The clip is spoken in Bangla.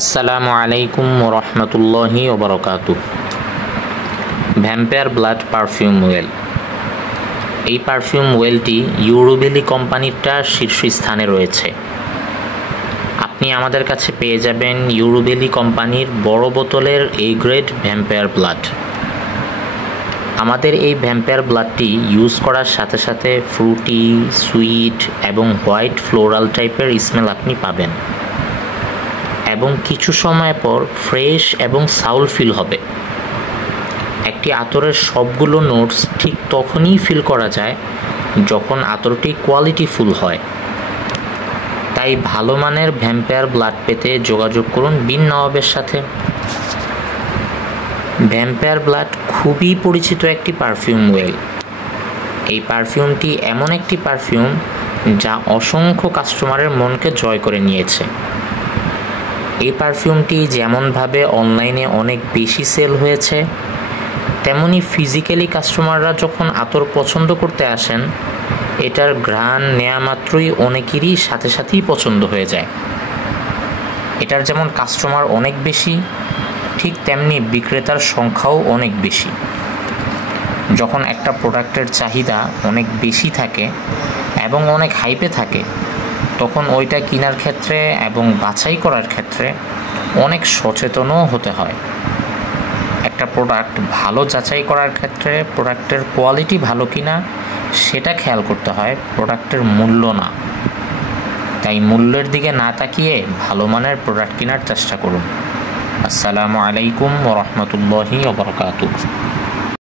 আসসালামু আলাইকুম ওরহমতুল্লাহি ওবরকাতু। Vampire blood perfume oil. এই পারফিউম ওয়েলটি ইউরোভেলি কোম্পানিটা শীর্ষস্থানে রয়েছে। আপনি আমাদের কাছে পেয়ে যাবেন ইউরোভেলি কোম্পানির বড় বোতলের A গ্রেড ভ্যাম্পায়ার ব্লাড। আমাদের এই ভ্যাম্পায়ার ব্লাডটি ইউজ করার সাথে সাথে ফ্রুটি, সুইট এবং হোয়াইট ফ্লোরাল টাইপের স্মেল আপনি পাবেন এবং কিছু সময় পর ফ্রেশ এবং সাউল ফিল হবে। একটি আতরের সবগুলো নোটস ঠিক তখনই ফিল করা যায় যখন আতরটি কোয়ালিটিফুল হয়। তাই ভালো মানের ভ্যাম্পায়ার ব্লাড পেতে যোগাযোগ করুন বিন নওয়াবের সাথে। ভ্যাম্পায়ার ব্লাড খুবই পরিচিত একটি পারফিউম ওয়েল। এই পারফিউমটি এমন একটি পারফিউম যা অসংখ্য কাস্টমারের মনকে জয় করে নিয়েছে। এই পারফিউমটি যেমনভাবে অনলাইনে অনেক বেশি সেল হয়েছে, তেমনি ফিজিক্যালি কাস্টমাররা যখন আতর পছন্দ করতে আসেন, এটার ঘ্রাণ নেওয়া মাত্রই অনেকেরই সাথে সাথেই পছন্দ হয়ে যায়। এটার যেমন কাস্টমার অনেক বেশি, ঠিক তেমনি বিক্রেতার সংখ্যাও অনেক বেশি। যখন একটা প্রোডাক্টের চাহিদা অনেক বেশি থাকে এবং অনেক হাইপে থাকে, তখন ওইটা কেনার ক্ষেত্রে এবং বাছাই করার ক্ষেত্রে অনেক সচেতনও হতে হয়। একটা প্রোডাক্ট ভালো যাচাই করার ক্ষেত্রে প্রোডাক্টের কোয়ালিটি ভালো কিনা সেটা খেয়াল করতে হয়, প্রোডাক্টের মূল্য না। তাই মূল্যের দিকে না তাকিয়ে ভালো মানের প্রোডাক্ট কেনার চেষ্টা করুন। আসসালামু আলাইকুম ওরহমতুল্লাহি ওবরকাতুহু।